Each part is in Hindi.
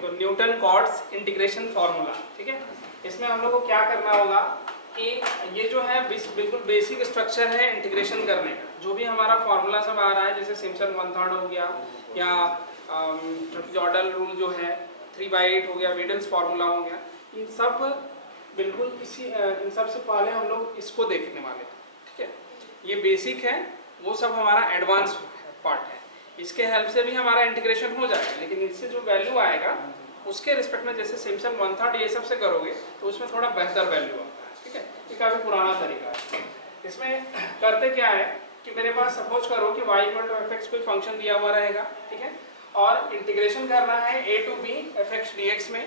देखो न्यूटन कॉट्स इंटीग्रेशन फॉर्मूला, ठीक है। इसमें हम लोग को क्या करना होगा कि ये जो है बिल्कुल बेसिक स्ट्रक्चर है इंटीग्रेशन करने का। जो भी हमारा फॉर्मूला सब आ रहा है, जैसे सिम्पसन 1/3 हो गया, या जॉर्डन रूल जो है 3/8 हो गया, वीडल्स फार्मूला हो गया, इन सब बिल्कुल इन सब से पहले हम लोग इसको देखने वाले हैं, ठीक है। ये बेसिक है, वो सब हमारा एडवांस पार्ट है। इसके हेल्प से भी हमारा इंटीग्रेशन हो जाएगा, लेकिन इससे जो वैल्यू आएगा उसके रिस्पेक्ट में, जैसे सिम्पसन 1/3 ये सब से करोगे तो उसमें थोड़ा बेहतर वैल्यू आता है, ठीक है। ये काफ़ी पुराना तरीका है। इसमें करते क्या है कि मेरे पास सपोज करो कि y = fx कोई फंक्शन दिया हुआ रहेगा, ठीक है, और इंटीग्रेशन करना है a to b fx dx में।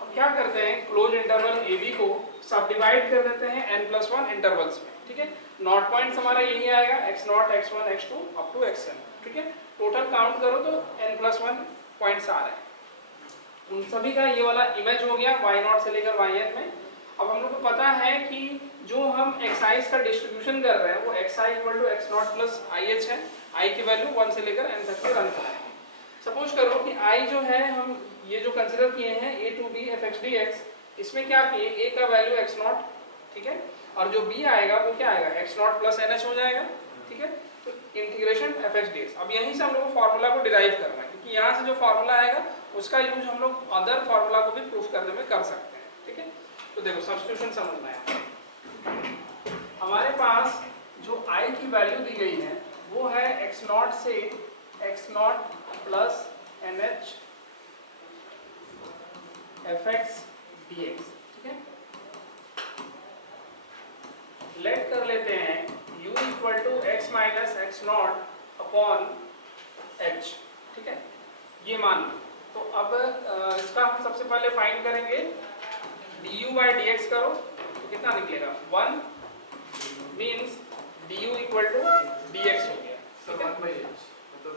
हम क्या करते हैं, क्लोज इंटरवल a b को सब डिवाइड कर देते हैं n+1 इंटरवल्स में, ठीक है। नॉट पॉइंट्स हमारा यही आएगा x0 x1 x2 up to xn, ठीक है। टोटल काउंट करो तो n+1 पॉइंट्स आ रहे हैं। उन सभी का ये वाला इमेज हो गया y0 से लेकर yn में। अब हम लोग को पता है कि जो हम xi का डिस्ट्रीब्यूशन कर रहे हैं वो xi = x0 + ih है। i की वैल्यू 1 से लेकर n तक की रन कराएंगे। सपोज करो कि i जो है हम ये जो कंसीडर किए हैं a to b fx dx, इसमें क्या किए, a का वैल्यू x0, ठीक है, और जो b आएगा वो क्या आएगा, x0 + nh हो जाएगा, ठीक है। तो इंटीग्रेशन fx dx। अब यहीं से हम लोग को फार्मूला को डिराइव करना है, क्योंकि यहाँ से जो फार्मूला आएगा उसका यूज हम लोग अदर फार्मूला को भी प्रूफ करने में कर सकते हैं, ठीक है। तो देखो सब्स्टिट्यूशन समझना है। हमारे पास जो i की वैल्यू दी गई है वो है x0 से x0 + nh fx dx, ठीक है। लेट कर लेते हैं u = x - x0 upon h, ठीक है, ये मान लो। तो अब इसका हम सबसे पहले फाइंड करेंगे, du/dx करो तो कितना निकलेगा, 1 मीन्स du = dx हो गया, ठीक है। 1/h मतलब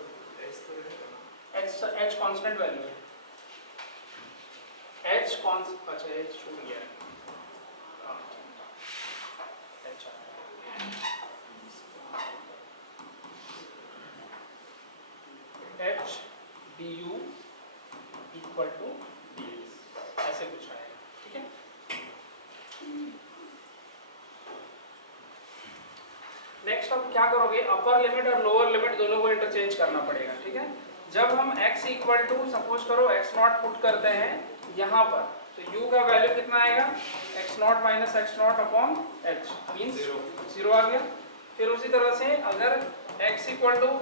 h कांस्टेंट वैल्यू है, h अच्छा h छूट गया है, अच्छा h du = dx ऐसे कुछ आएगा, ठीक है। नेक्स्ट अब क्या करोगे, अपर लिमिट और लोअर लिमिट दोनों को इंटरचेंज करना पड़ेगा, ठीक है। जब हम x = सपोज करो x0 पुट करते हैं यहाँ पर, तो u का वैल्यू कितना आएगा, x0 - x0 upon h means 0 आ गया। फिर उसी तरह से अगर x =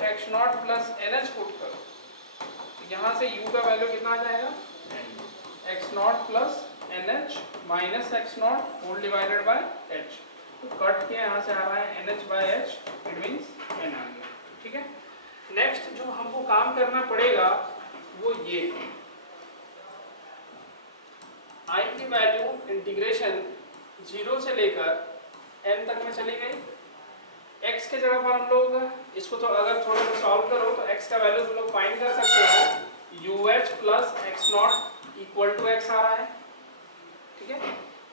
x0 + nh पुट करो तो यहाँ से u का वैल्यू कितना आ जाएगा, x0 + nh - x0 whole divided by h। तो कट के यहाँ से आ रहा है nh/h, इट मींस n आ गया, ठीक है। नेक्स्ट जो हमको काम करना पड़ेगा वो ये i की वैल्यू इंटीग्रेशन 0 से लेकर n तक में चली गई। x के जगह पर हम लोग इसको तो अगर थोड़ा सा सॉल्व करो तो x का वैल्यू हम लोग फाइंड कर सकते हो, uh + x0 = x आ रहा है, ठीक है।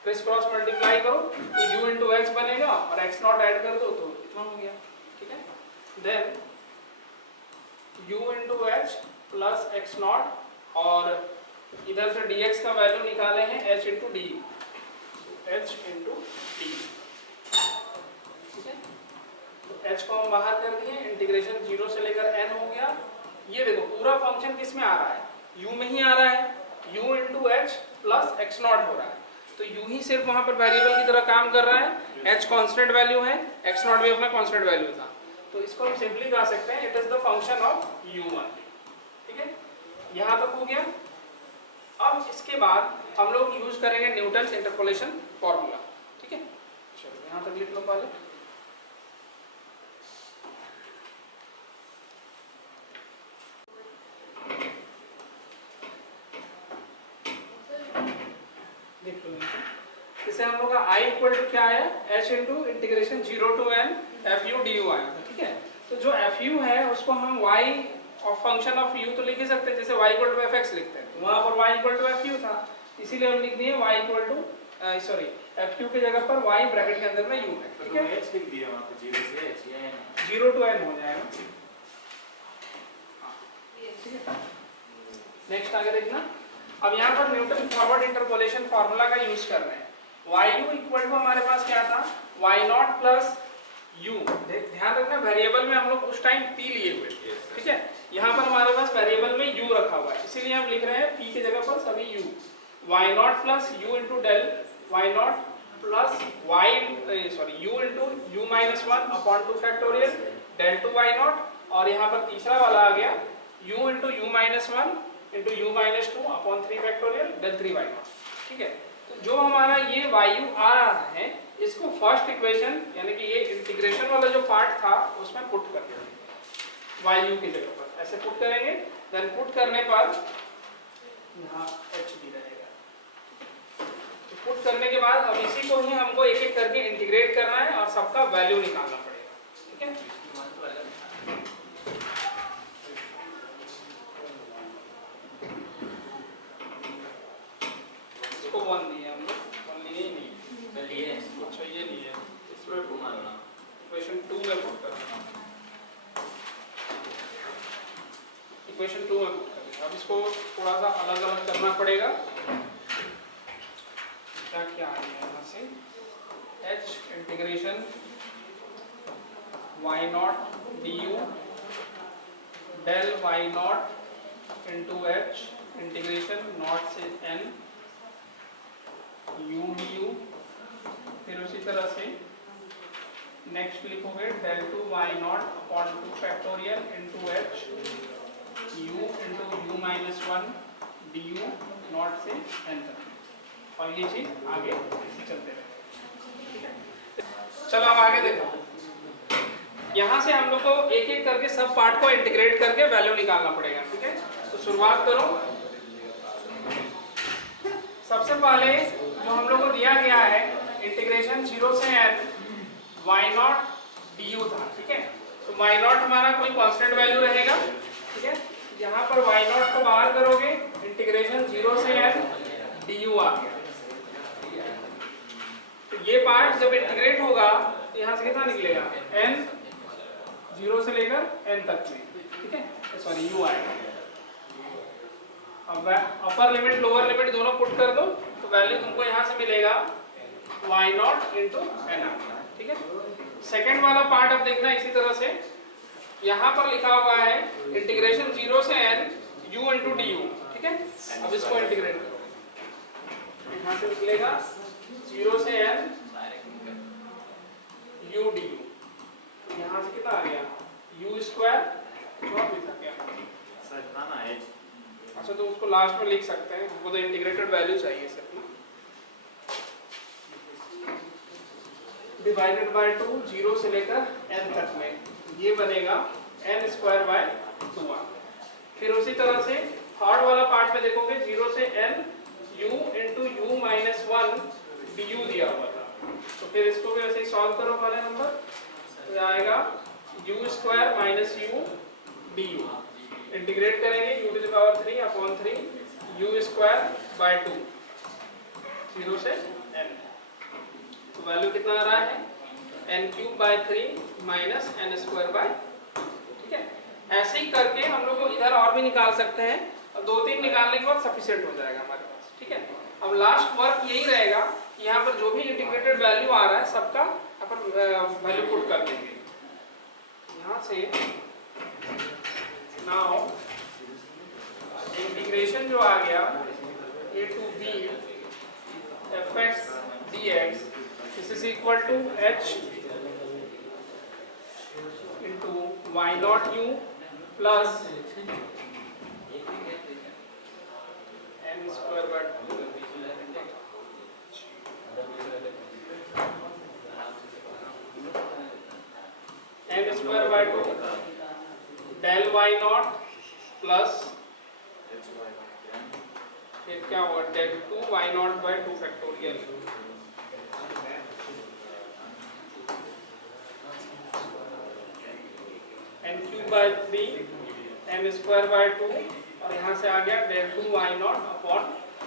क्रिस क्रॉस मल्टीप्लाई करो तो u × h बनेगा और x0 ऐड कर दो तो इतना हो गया, ठीक है। देन u × h + x0 और इधर से dx का वैल्यू निकाले हैं h × d, h × d, ठीक है। तो h को हम बाहर कर दिए, इंटीग्रेशन 0 से लेकर n हो गया। ये देखो पूरा फंक्शन किस में आ रहा है, u में ही आ रहा है, u × h + x0 हो रहा है। तो u ही सिर्फ वहां पर वेरिएबल की तरह काम कर रहा है, h कांस्टेंट वैल्यू है, x0 भी अपना कांस्टेंट वैल्यू था। तो इसको हम सिंपली कह सकते हैं it is the function of u1, ठीक है। यहाँ तक हो गया। अब इसके बाद हम लोग यूज करेंगे न्यूटन्स इंटरपोलेशन फॉर्मूला, ठीक है। चलो यहाँ तक लिख लो पहले। देख लो इसे हम लोग का i = क्या आया, h × integration 0 to n fu du आया था, ठीक है। तो जो fu है उसको हम y और फंक्शन ऑफ u तो लिख ही सकते हैं, जैसे y = fx लिखते हैं, तो वहां पर y = fu था, इसीलिए हम लिख दिए y = fu के जगह पर y ब्रैकेट के अंदर में u है, ठीक है। h लिख दिया वहां पे 0 से h या n 0 to n हो जाएगा, ठीक है। नेक्स्ट आगे देखना। अब यहाँ पर न्यूटन फॉरवर्ड इंटरपोलेशन फार्मूला का यूज कर रहे हैं। YU इक्वल टू हमारे पास क्या था, y0 प्लस u। ध्यान रखना वेरिएबल में हम लोग उस टाइम p लिए हुए, ठीक है। यहाँ पर हमारे पास वेरिएबल में u रखा हुआ है, इसीलिए हम लिख रहे हैं p की जगह पर सभी u। y0 plus u into del y0 plus u into u minus 1 upon 2 factorial del two y0, और यहाँ पर तीसरा वाला आ गया u into u minus 1 into u minus 2 upon 3 factorial del 3y0, ठीक है। तो जो हमारा ये YU आ रहा है, इसको फर्स्ट इक्वेशन यानी कि ये इंटीग्रेशन वाला जो पार्ट था उसमें पुट कर देंगे YU की जगह पर, ऐसे पुट करेंगे। देन पुट करने पर यहाँ h भी रहेगा। तो पुट करने के बाद अब इसी को ही हमको एक एक करके इंटीग्रेट करना है और सबका वैल्यू निकालना पड़ेगा, ठीक है। इसको 1 दिए हम लोग, 1 लिए ही नहीं, चलिए अच्छा ये नहीं है, इसमें घुमाना इक्वेशन 2 में पुट करना, इक्वेशन 2 में पुट करना। अब इसको थोड़ा सा अलग अलग करना पड़ेगा। क्या क्या आ गया यहाँ से, h integration y0 du del y0 into h integration not से n u du, फिर उसी तरह से नेक्स्ट लिखोगे del two y0 upon 2 factorial into h u into u minus 1 du not से n तक, और ये चीज आगे ऐसे चलते रहेगा, ठीक है। चलो अब आगे देखो, यहाँ से हम लोग को एक एक करके सब पार्ट को इंटीग्रेट करके वैल्यू निकालना पड़ेगा, ठीक है। तो शुरुआत करो, सबसे पहले जो हम लोग को दिया गया है इंटीग्रेशन 0 से n y0 du था, ठीक है। तो y0 हमारा कोई कांस्टेंट वैल्यू रहेगा, ठीक है। यहाँ पर y0 को बाहर करोगे, इंटीग्रेशन 0 से n du आ गया। तो ये पार्ट जब इंटीग्रेट होगा तो यहाँ से कितना निकलेगा, n 0 से लेकर n तक में, ठीक है, सॉरी u आएगा। अब अपर लिमिट लोअर लिमिट दोनों पुट कर दो तो वैल्यू तुमको यहाँ से मिलेगा y0 इंटू n, ठीक है। सेकेंड वाला पार्ट अब देखना इसी तरह से, यहाँ पर लिखा हुआ है इंटीग्रेशन 0 से n u इंटू du, ठीक है। अब इसको इंटीग्रेट करो, यहाँ से निकलेगा 0 से n u du, यहाँ से कितना आ गया u स्क्वायर, छोड़ भी था क्या, सर था ना h। अच्छा तो उसको लास्ट में लिख सकते हैं, हमको तो इंटीग्रेटेड वैल्यू चाहिए सिर्फ ना, डिवाइडेड बाय 2 0 से लेकर n तक में, ये बनेगा n स्क्वायर बाय 2। फिर उसी तरह से थर्ड वाला पार्ट में देखोगे 0 से n u into u minus 1 du दिया हुआ था, तो फिर इसको भी ऐसे ही सॉल्व करो पहले नंबर, तो आएगा u square minus u du, integrate करेंगे u to the power 3 upon 3 u square by 2 0 से n, तो वैल्यू कितना आ रहा है n cube by 3 minus n square by, ठीक है। ऐसे ही करके हम लोग को इधर और भी निकाल सकते हैं, और 2-3 निकालने के बाद सफिशिएंट हो जाएगा हमारे पास, ठीक है। अब लास्ट वर्क यही रहेगा, यहाँ पर जो भी इंटीग्रेटेड वैल्यू आ रहा है सबका यहाँ पर वैल्यू पुट कर देंगे। यहाँ से नाउ इंटीग्रेशन जो आ गया a to b fx dx, this is equal to h into y0 u plus n square by 2 n square by 2 del y0 plus फिर क्या होगा del 2 y0 by 2 factorial, n cube by 3 n square by 2, और यहाँ से आ गया del 2 y0 अपॉन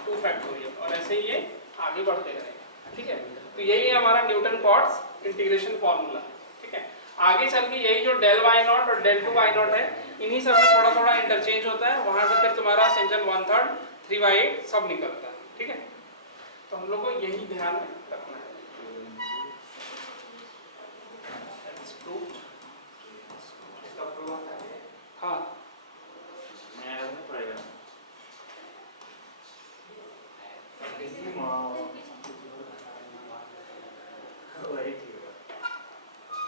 2 फैक्टोरियल, और ऐसे ही ये आगे बढ़ते रहेगा, ठीक है। तो यही है हमारा न्यूटन कॉट्स इंटीग्रेशन फॉर्मूला, ठीक है। आगे चल के यही जो del y0 और del 2 y0 है, इन्हीं सब में थोड़ा थोड़ा इंटरचेंज होता है, वहाँ से फिर तुम्हारा सिम्पसन 1/3 3 बाई 8 सब निकलता है, ठीक है। तो हम लोग को यही ध्यान में रखना है। इसका proof हाँ मैं पड़ेगा